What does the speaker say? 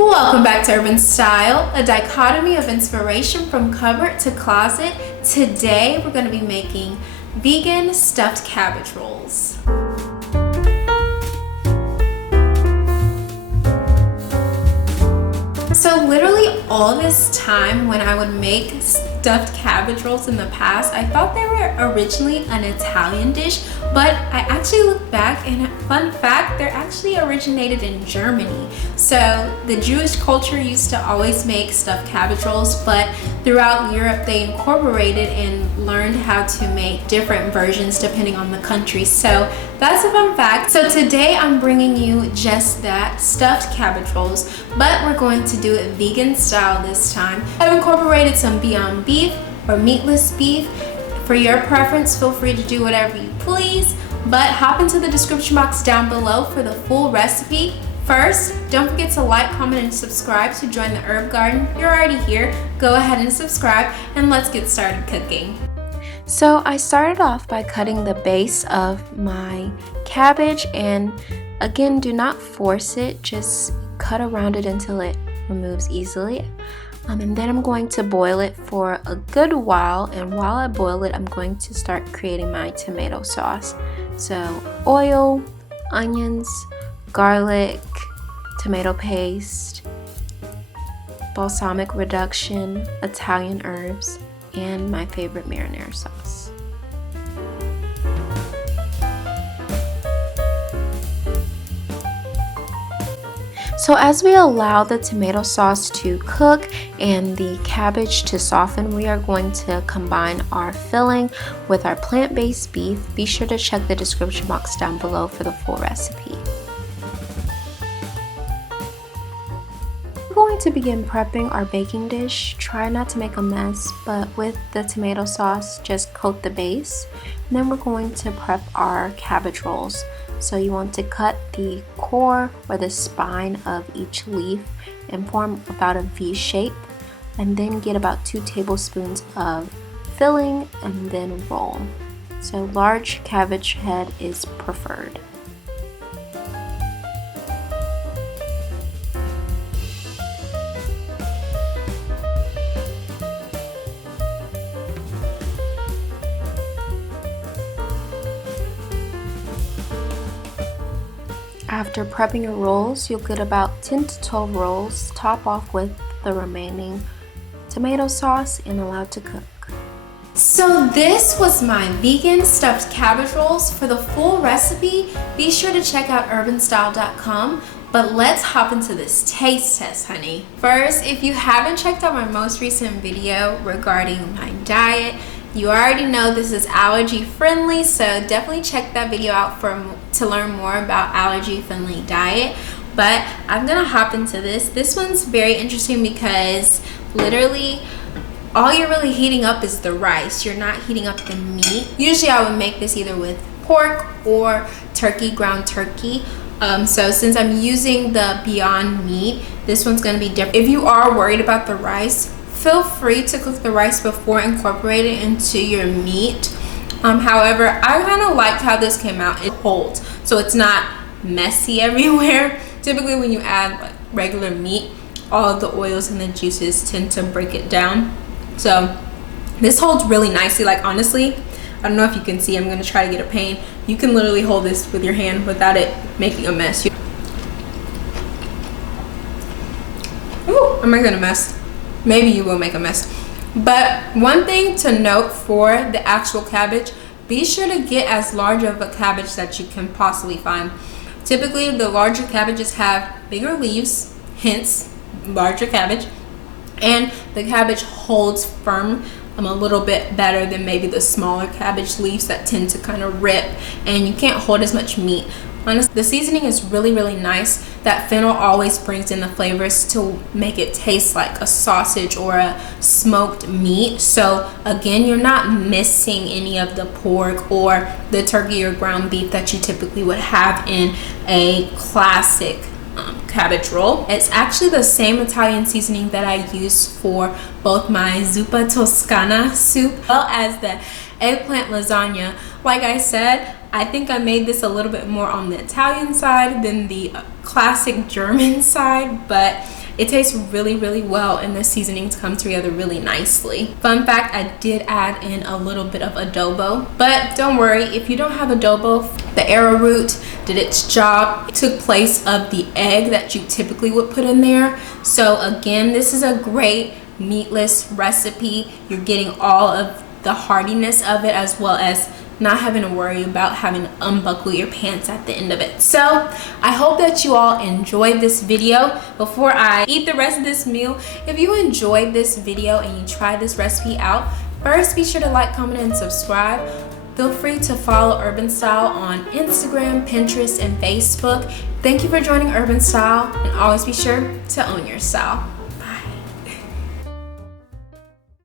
Welcome back to Herbenstyle, a dichotomy of inspiration from cupboard to closet. Today we're going to be making vegan stuffed cabbage rolls. So literally all this time when I would make stuffed cabbage rolls in the past, I thought they were originally an Italian dish, but I actually looked back and fun fact, they're actually originated in Germany. So the Jewish culture used to always make stuffed cabbage rolls, but throughout Europe they incorporated and learned how to make different versions depending on the country. So that's a fun fact. So today I'm bringing you just that, stuffed cabbage rolls, but we're going to do it vegan style this time. I've incorporated some Beyond Beef or meatless beef. For your preference, feel free to do whatever you please, but hop into the description box down below for the full recipe. First, don't forget to like, comment, and subscribe to join the herb garden. You're already here. Go ahead and subscribe, and let's get started cooking. So I started off by cutting the base of my cabbage, and again, do not force it, just cut around it until it removes easily. And then I'm going to boil it for a good while, and while I boil it, I'm going to start creating my tomato sauce. So oil, onions, garlic, tomato paste, balsamic reduction, Italian herbs, and my favorite marinara sauce. So as we allow the tomato sauce to cook and the cabbage to soften, we are going to combine our filling with our plant-based beef. Be sure to check the description box down below for the full recipe. We're going to begin prepping our baking dish. Try not to make a mess, but with the tomato sauce, just coat the base. And then we're going to prep our cabbage rolls. So you want to cut the core or the spine of each leaf and form about a V shape, and then get about 2 tablespoons of filling and then roll. So large cabbage head is preferred. After prepping your rolls, you'll get about 10 to 12 rolls. Top off with the remaining tomato sauce and allow to cook. So this was my vegan stuffed cabbage rolls. For the full recipe, be sure to check out Herbenstyle.com. But let's hop into this taste test, honey. First, if you haven't checked out my most recent video regarding my diet, you already know this is allergy friendly, so definitely check that video out to learn more about allergy friendly diet. But I'm gonna hop into this. This one's very interesting because literally all you're really heating up is the rice. You're not heating up the meat. Usually I would make this either with pork or turkey, ground turkey. So since I'm using the Beyond Meat, this one's gonna be different. If you are worried about the rice, feel free to cook the rice before incorporating it into your meat. However, I kind of liked how this came out. It holds, so it's not messy everywhere. Typically when you add like regular meat, all of the oils and the juices tend to break it down. So this holds really nicely. Like honestly, I don't know if you can see, I'm gonna try to get a pane. You can literally hold this with your hand without it making a mess. Ooh, am I gonna mess? Maybe you will make a mess. But one thing to note for the actual cabbage, be sure to get as large of a cabbage that you can possibly find. Typically the larger cabbages have bigger leaves, hence larger cabbage, and the cabbage holds firm a little bit better than maybe the smaller cabbage leaves that tend to kind of rip and you can't hold as much meat. Honestly, the seasoning is really nice. That fennel always brings in the flavors to make it taste like a sausage or a smoked meat. So again, you're not missing any of the pork or the turkey or ground beef that you typically would have in a classic cabbage roll. It's actually the same Italian seasoning that I use for both my zuppa toscana soup as well as the eggplant lasagna. Like I said, I think I made this a little bit more on the Italian side than the classic German side, but It tastes really, really well, and the seasonings come together really nicely. Fun fact, I did add in a little bit of adobo, but don't worry, if you don't have adobo, the arrowroot did its job. It took place of the egg that you typically would put in there. So again, this is a great meatless recipe. You're getting all of the heartiness of it, as well as not having to worry about having to unbuckle your pants at the end of it. So I hope that you all enjoyed this video. Before I eat the rest of this meal, if you enjoyed this video and you tried this recipe out, first be sure to like, comment, and subscribe. Feel free to follow Herbenstyle on Instagram, Pinterest, and Facebook. Thank you for joining Herbenstyle, and always be sure to own your style.